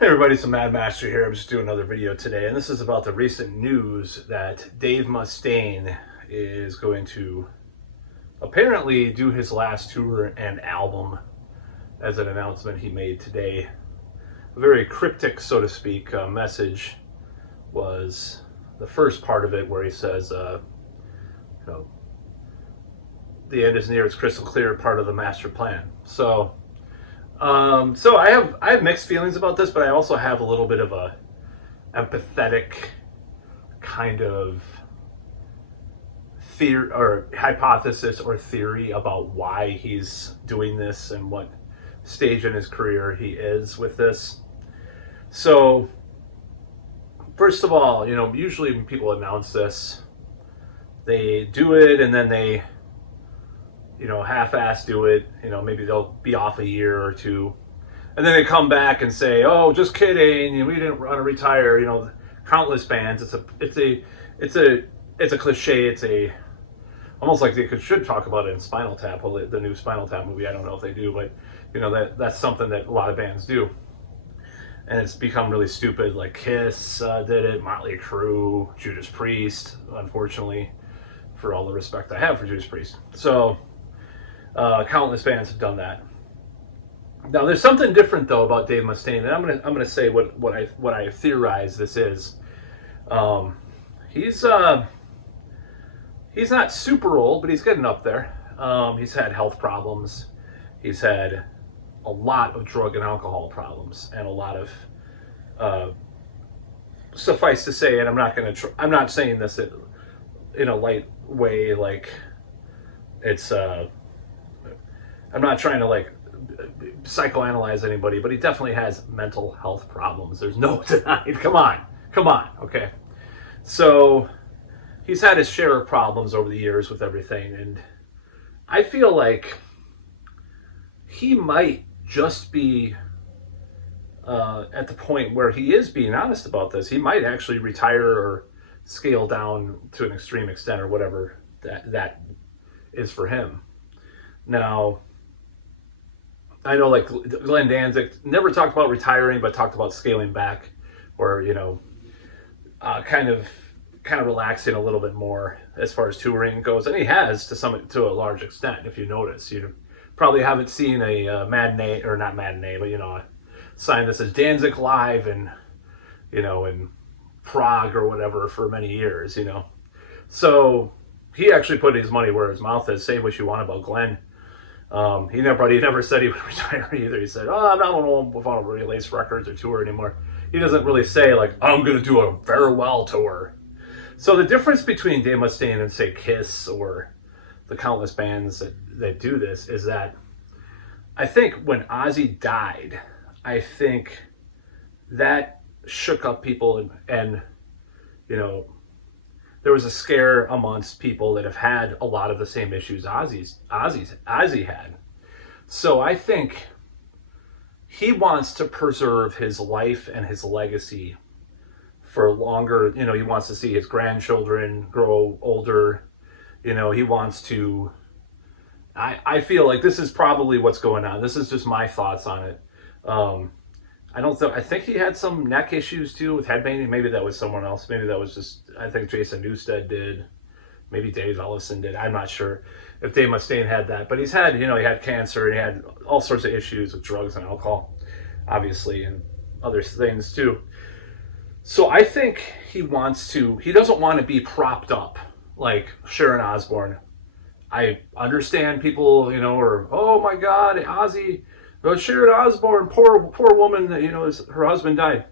Hey everybody, it's the Mad Master here. I'm just doing another video today, and this is about the recent news that Dave Mustaine is going to apparently do his last tour and album, as an announcement he made today. A very cryptic, so to speak, message was the first part of it, where he says, you know, the end is near, it's crystal clear, part of the master plan. So I have mixed feelings about this, but I also have a little bit of a empathetic kind of theory or hypothesis or theory about why he's doing this and what stage in his career he is with this. So first of all, usually when people announce this, they do it and then they half-ass do it. Maybe they'll be off a year or two, and then they come back and say, "Oh, just kidding. We didn't want to retire." Countless bands. It's a cliche. It's almost like they should talk about it in Spinal Tap, the new Spinal Tap movie. I don't know if they do, but that's something that a lot of bands do, and it's become really stupid. Like Kiss did it, Motley Crue, Judas Priest. Unfortunately, for all the respect I have for Judas Priest, so. Countless bands have done that. Now, there's something different though about Dave Mustaine, and I'm gonna say what I theorize this is. He's not super old, but he's getting up there. He's had health problems. He's had a lot of drug and alcohol problems, and a lot of suffice to say, and I'm not saying this in a light way, like it's. I'm not trying to psychoanalyze anybody, but he definitely has mental health problems. There's no denying. Come on, okay. So he's had his share of problems over the years with everything, and I feel like he might just be at the point where he is being honest about this. He might actually retire or scale down to an extreme extent, or whatever that is for him. Now, I know Glenn Danzig never talked about retiring, but talked about scaling back, or kind of relaxing a little bit more as far as touring goes, and he has to a large extent. If you notice, you probably haven't seen a matinee, or not matinee, but a sign that says Danzig Live in Prague or whatever for many years. So he actually put his money where his mouth is. Say what you want about Glenn. He never said he would retire either. He said, "Oh, I don't know if I'll release records or tour anymore." He doesn't really say "I'm going to do a farewell tour." So the difference between Dave Mustaine and, say, Kiss or the countless bands that do this is that I think when Ozzy died, I think that shook up people, and there was a scare amongst people that have had a lot of the same issues Ozzy had. So I think he wants to preserve his life and his legacy for longer. He wants to see his grandchildren grow older. He wants to. I feel like this is probably what's going on. This is just my thoughts on it. I think he had some neck issues too with headbanging. Maybe that was someone else. Maybe that was just, I think Jason Newsted did. Maybe Dave Ellison did. I'm not sure if Dave Mustaine had that. But he had cancer, and he had all sorts of issues with drugs and alcohol, obviously, and other things too. So I think he doesn't want to be propped up like Sharon Osbourne. I understand people, are, "Oh my God, Ozzy, Sharon Osbourne, poor woman, her husband died,"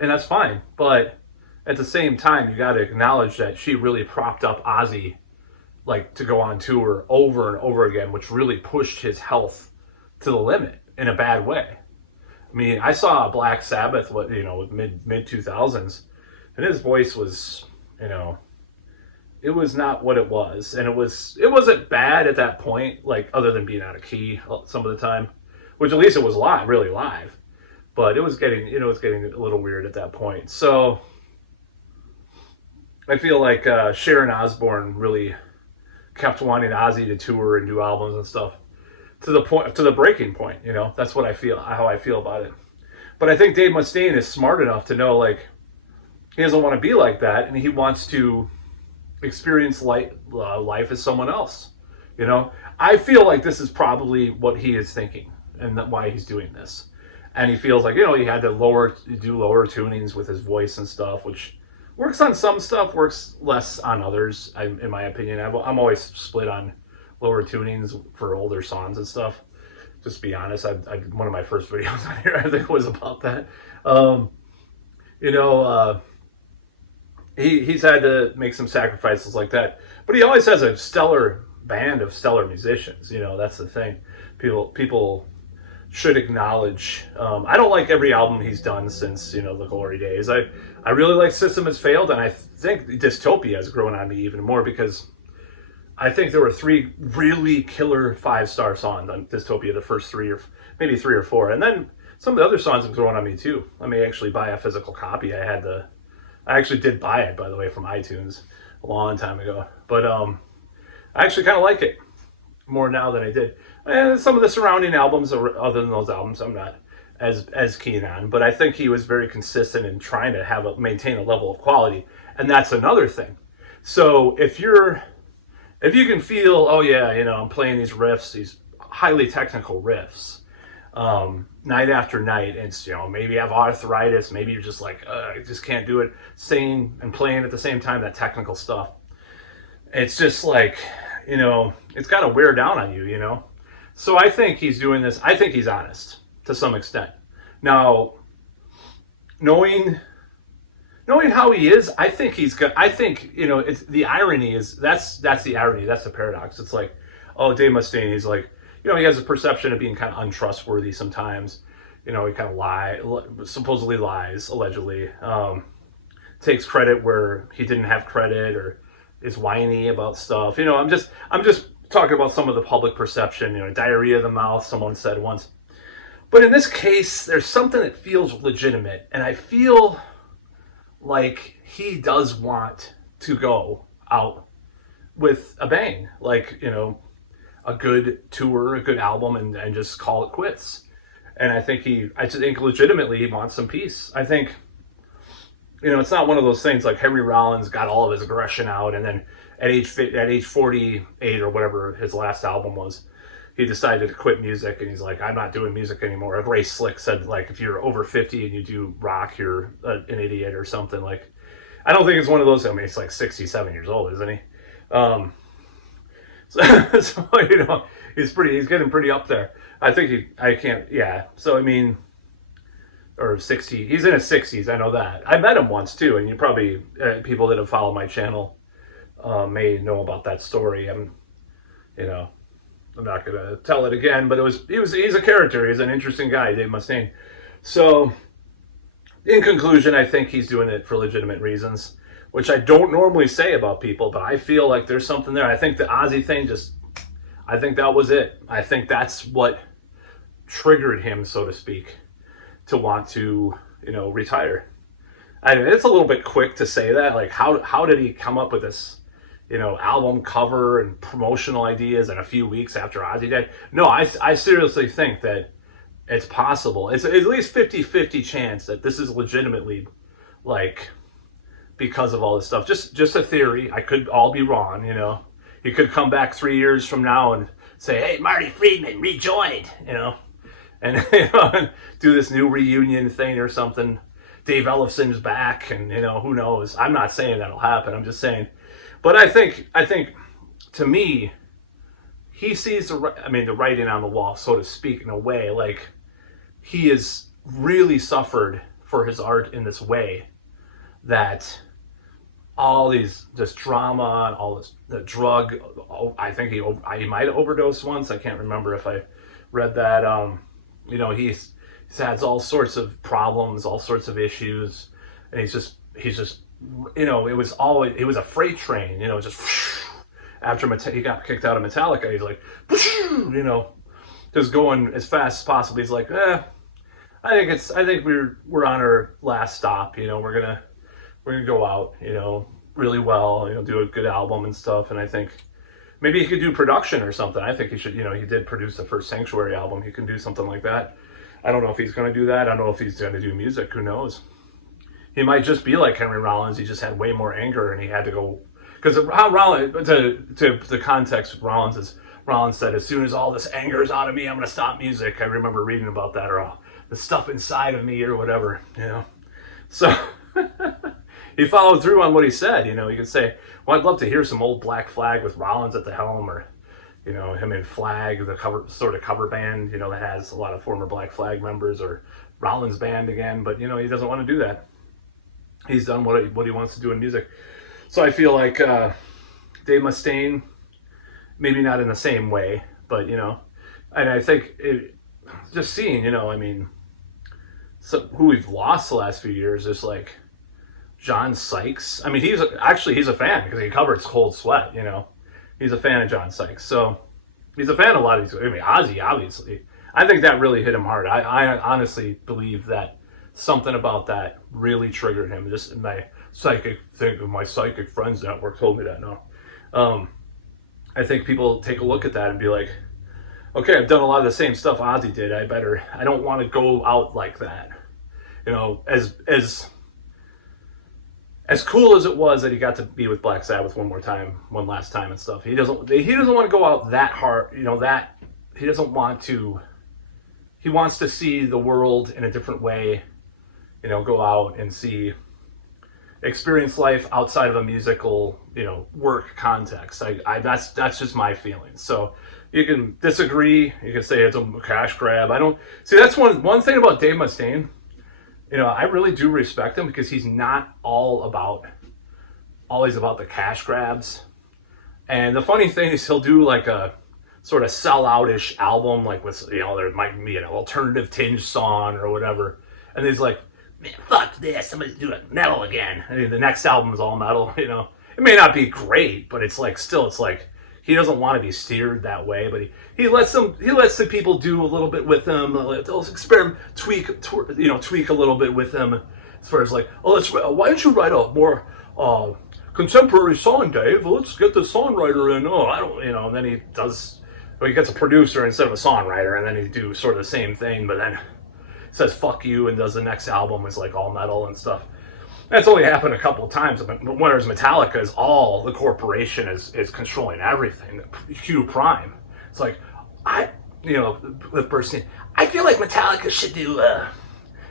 and that's fine. But at the same time, you got to acknowledge that she really propped up Ozzy, to go on tour over and over again, which really pushed his health to the limit in a bad way. I mean, I saw Black Sabbath, mid 2000s, and his voice was, it was not what it was, and it wasn't bad at that point, other than being out of key some of the time, which at least it was really live, but it was getting a little weird at that point. So I feel like Sharon Osbourne really kept wanting Ozzy to tour and do albums and stuff to the breaking point. That's what how I feel about it. But I think Dave Mustaine is smart enough to know, like, he doesn't want to be like that, and he wants to experience life as someone else. You know, I feel like this is probably what he is thinking, and why he's doing this. And he feels like, you know, he had to do lower tunings with his voice and stuff, which works on some stuff, works less on others. In my opinion, I'm always split on lower tunings for older songs and stuff. Just to be honest, one of my first videos on here, I think, was about that. You know, he's had to make some sacrifices like that, but he always has a stellar band of stellar musicians. You know, that's the thing. People should acknowledge. I don't like every album he's done since, you know, the glory days. I really like System Has Failed, and I think Dystopia has grown on me even more, because I think there were 3 really killer 5-star songs on Dystopia, the first 3 or maybe 3 or 4, and then some of the other songs have grown on me too. I may actually buy a physical copy. I actually did buy it, by the way, from iTunes a long time ago, but I actually kind of like it more now than I did. And some of the surrounding albums, other than those albums, I'm not as keen on. But I think he was very consistent in trying to maintain a level of quality, and that's another thing. So if you can feel, oh yeah, you know, I'm playing these riffs, these highly technical riffs, night after night, and you know, maybe you have arthritis, maybe you're just like, I just can't do it, singing and playing at the same time, that technical stuff. It's just like, you know, it's got to wear down on you, you know. So I think he's doing this. I think he's honest to some extent. Now, knowing how he is, I think he's good. I think, you know, it's the irony is that's the irony. That's the paradox. It's like, oh, Dave Mustaine, he's like, you know, he has a perception of being kind of untrustworthy sometimes. You know, he kind of supposedly lies, allegedly, takes credit where he didn't have credit, or is whiny about stuff. You know, I'm just talking about some of the public perception, you know, diarrhea of the mouth, someone said once. But in this case, there's something that feels legitimate, and I feel like he does want to go out with a bang, like, you know, a good tour, a good album, and just call it quits. And I think legitimately he wants some peace. I think, you know, it's not one of those things like Henry Rollins got all of his aggression out, and then at age 48 or whatever his last album was, he decided to quit music, and he's like, I'm not doing music anymore. Ray Slick said, like, if you're over 50 and you do rock, you're an idiot or something. Like, I don't think it's one of those. I mean, he's like 67 years old, isn't he? So you know, he's getting pretty up there. So I mean, or 60. He's in his 60s. I know that. I met him once too, and you probably people that have followed my channel may know about that story. I'm not gonna tell it again, but he's a character. He's an interesting guy, Dave Mustaine. So, in conclusion, I think he's doing it for legitimate reasons, which I don't normally say about people, but I feel like there's something there. I think the Ozzy thing I think that was it. I think that's what triggered him, so to speak, to want to, you know, retire. I mean, it's a little bit quick to say that. Like, how did he come up with this, you know, album cover and promotional ideas in a few weeks after Ozzy died? No, I seriously think that it's possible. It's at least 50-50 chance that this is legitimately, like, because of all this stuff. Just a theory. I could all be wrong, you know. He could come back 3 years from now and say, hey, Marty Friedman rejoined, you know, and you know, do this new reunion thing or something. Dave Ellison's back, and, you know, who knows? I'm not saying that'll happen. I'm just saying. But I think to me, he sees the writing on the wall, so to speak, in a way. Like, he has really suffered for his art in this way, that all this drama and all this, the drug, I think he might have overdosed once. I can't remember if I read that. You know, he's had all sorts of problems, all sorts of issues, and he's just, you know, it was a freight train, you know, just after he got kicked out of Metallica, he's like, you know, just going as fast as possible. He's like, I think we're on our last stop, you know, we're gonna go out, you know, really well, you know, do a good album and stuff. And I think maybe he could do production or something. I think he should, you know, he did produce the first Sanctuary album. He can do something like that. I don't know if he's going to do that. I don't know if he's going to do music. Who knows? He might just be like Henry Rollins. He just had way more anger, and he had to go. Because how Rollins, to the context, Rollins said, as soon as all this anger is out of me, I'm going to stop music. I remember reading about that, or the stuff inside of me, or whatever. So he followed through on what he said. You could say, well, I'd love to hear some old Black Flag with Rollins at the helm, or him in Flag, the cover band, that has a lot of former Black Flag members, or Rollins band again. But he doesn't want to do that. He's done what he wants to do in music. So I feel like Dave Mustaine, maybe not in the same way, but and I think just seeing, who we've lost the last few years is like John Sykes. I mean, he's a fan because he covered Cold Sweat. He's a fan of John Sykes, so he's a fan of a lot of these. I mean, Ozzy, obviously. I think that really hit him hard. I honestly believe that something about that really triggered him. Just my psychic friends network told me that. No, I think people take a look at that and be like, okay, I've done a lot of the same stuff Ozzy did. I don't want to go out like that. As cool as it was that he got to be with Black Sabbath one last time and stuff. He doesn't want to go out that hard. That he doesn't want to. He wants to see the world in a different way. Go out and experience life outside of a musical, work context. That's just my feelings. So you can disagree. You can say it's a cash grab. I don't see. That's one thing about Dave Mustaine. I really do respect him because he's not always about the cash grabs. And the funny thing is he'll do like a sort of sell-out-ish album, like with, there might be an alternative tinge song or whatever. And he's like, man, fuck this, I'm going to do it metal again. And the next album is all metal, It may not be great, but it's like, he doesn't want to be steered that way, but he lets the people do a little bit with him. They'll experiment, tweak a little bit with him, as far as like, why don't you write a more contemporary song, Dave? Let's get the songwriter in. I don't, and then he gets a producer instead of a songwriter, and then he do sort of the same thing, but then says fuck you and does the next album is like all metal and stuff. That's only happened a couple of times. Whereas Metallica is all the corporation is controlling everything. Q Prime. It's like the person. I feel like Metallica should do.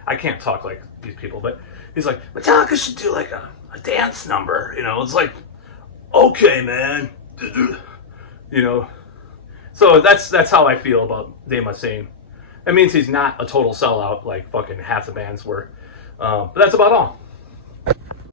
I can't talk like these people, but he's like, Metallica should do like a dance number. It's like, okay, man. So that's how I feel about Dave Mustaine. That means he's not a total sellout like fucking half the bands were. But that's about all.